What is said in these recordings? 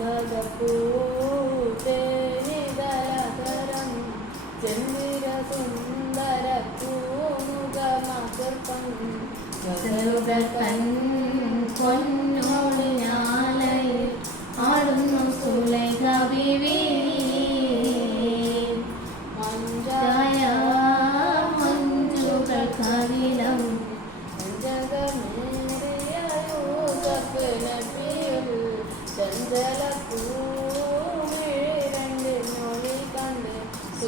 ചെമ്പകപ്പൂതേനിതലതരം ചെന്ദിര സുന്ദര പൂമുഖമകർപ്പം തൻ പൊന്നോളിനാലയിൽ ആടുന്നു സുലൈഖ ബീവി മഞ്ചായ ജായ മഞ്ജുകൾ കവിലം ജഗമേറിയ യൂസഫ് നബിയുൽ ചഞ്ചല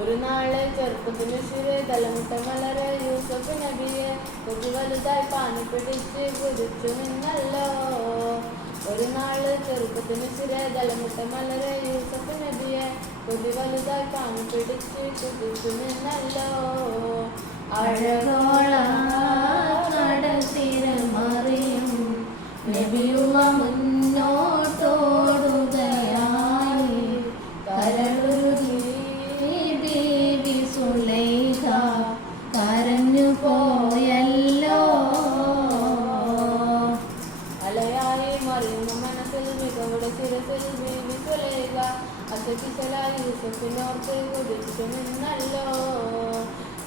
ഒരു നാളെ ചെറുപ്പത്തിന് ശിരെ തലമുട്ട മലരെ യൂസഫ് നബിയെ കൊച്ചു വലുതായി പാനി പിടിച്ച് കുതിച്ചു നിന്നല്ലോ. ഒരു നാൾ ചെറുപ്പത്തിന് ശിരെ തലമുട്ട മലരെ യൂസഫ് നബിയെ കൊതി വലുതായി പാനി പിടിച്ച് കുതിച്ചു നിന്നല്ലോ. അഴകോളം കടൽ തീരം മറിയും നബിയുള്ള മുന്നോട്ടോടുകയായി അസക്കിസലായി യൂസഫിനോർത്ത് കുതിച്ചു നിന്നല്ലോ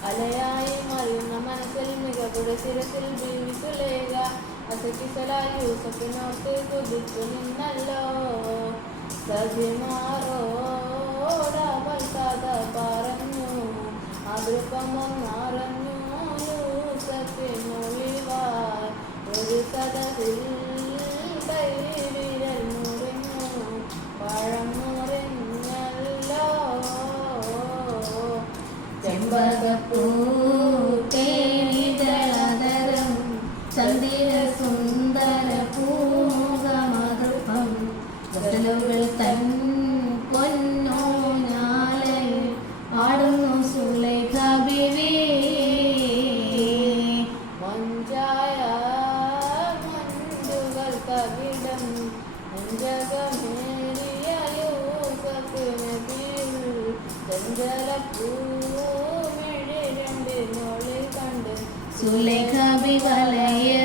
അലയായി മറിയുന്ന മനസ്സിൽ മികവുടെ ശിരസിൽ ബീവി അസക്കിസലായി യൂസഫിനോർത്ത് കുതിച്ചു നിന്നല്ലോ സഖിമാറോടവൾ കഥ പറഞ്ഞു. അകൃപമൊന്നറിഞ്ഞു യൂസഫിനൊളിവാർ ഒരു സദസ്സിൽ ഗസലുകൾ തൻ പൊന്നോനാലയിൽ ആടുന്നു സുലൈഖ ബിവി. മഞ്ചായ മഞ്ജുകൾ കവിടം മഞ്ചകമേറിയ യൂസഫ് നബിയിൽ രണ്ട് നൊളി കണ്ട്. സുലേഖ ബി വലയ